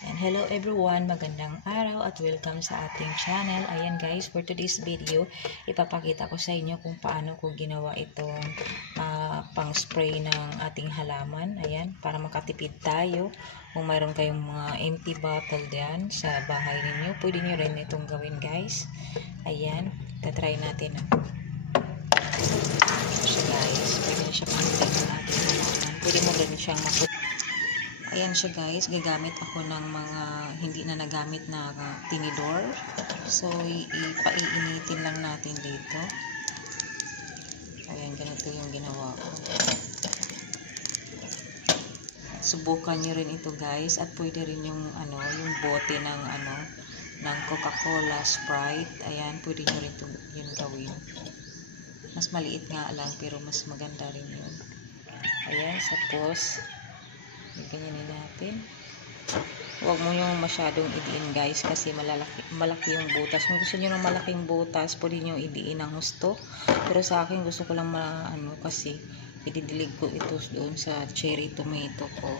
And hello everyone, magandang araw at welcome sa ating channel. Ayan guys, for today's video, ipapakita ko sa inyo kung paano ko ginawa itong pang spray ng ating halaman. Ayan, para makatipid tayo. Kung mayroon kayong mga empty bottle diyan sa bahay ninyo, pwede nyo rin itong gawin guys. Ayan, tatry natin. So guys, pwede na siya pang-spray ng ating halaman. Pwede mo rin siyang ayan siya guys, gagamit ako ng mga hindi na nagamit na tinidor. So, ipaiinitin lang natin dito. Ayan, ganito yung ginawa ko. Subukan nyo rin ito guys. At pwede rin yung, yung bote ng, ng Coca-Cola, Sprite. Ayan, pwede nyo rin yung gawin. Mas maliit nga lang, pero mas maganda rin yun. Ayan, tapos ganyanin natin. Huwag mo yung masyadong idiin guys kasi malaki yung butas. Kung gusto niyo ng malaking butas, pwede niyo idiin ng husto. Pero sa akin gusto ko lang kasi ididilig ko ito doon sa cherry tomato ko.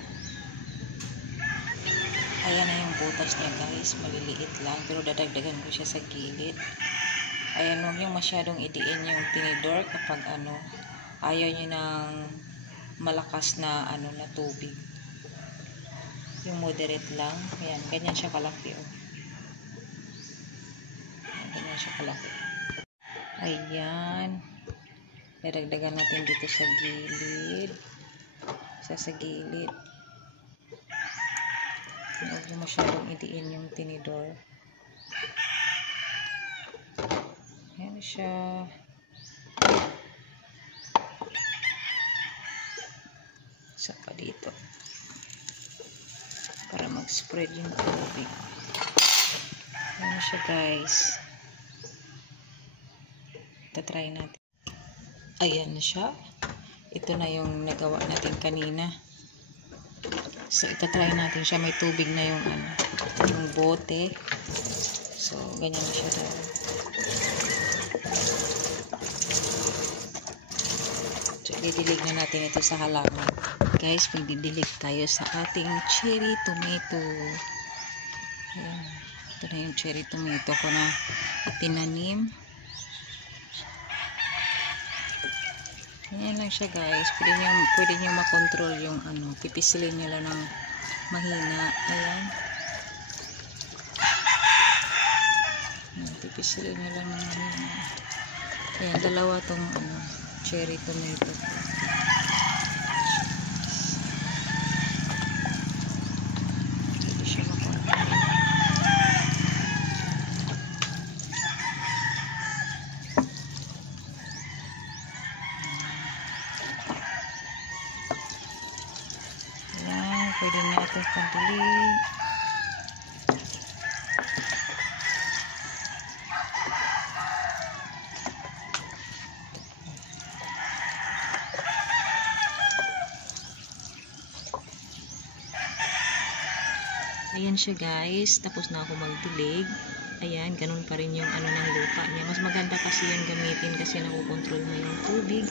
Ayan na yung butas niya guys. Maliliit lang pero dadagdagan ko siya sa gilid. Ayan, huwag yung masyadong idiin yung tinidor kapag ayaw niyo ng malakas na na tubig. Yung moderate lang. Ayan, ganyan siya kalaki. Oh. Ganyan siya kalaki. Ayan. Dadagdagan natin dito sa gilid. Sa gilid. Huwag mo masyadong idiin yung tinidor. Ayan siya. Isa pa dito. Para mag-spread yung tubig. Ayan siya guys. Tatry natin. Ayan na siya. Ito na yung nagawa natin kanina. So itatry natin siya. May tubig na yung yung bote. So ganyan na siya daw. So didilig na natin ito sa halaman. Guys, magdidilig tayo sa ating cherry tomato. Ayan. Ito na yung cherry tomato ko na tinanim. Ayan lang siya guys. Pwede nyo makontrol yung pipisilin nyo lang ng mahina. Ayan. Pipisilin nyo lang ng mahina. Ayan, dalawa tong cherry tomato. Pwede na ito pagdilig. Ayan siya guys. Tapos na ako magdilig. Ayan, ganun pa rin yung ng lupa niya. Mas maganda kasi yung gamitin kasi nakukontrol mo yung tubig.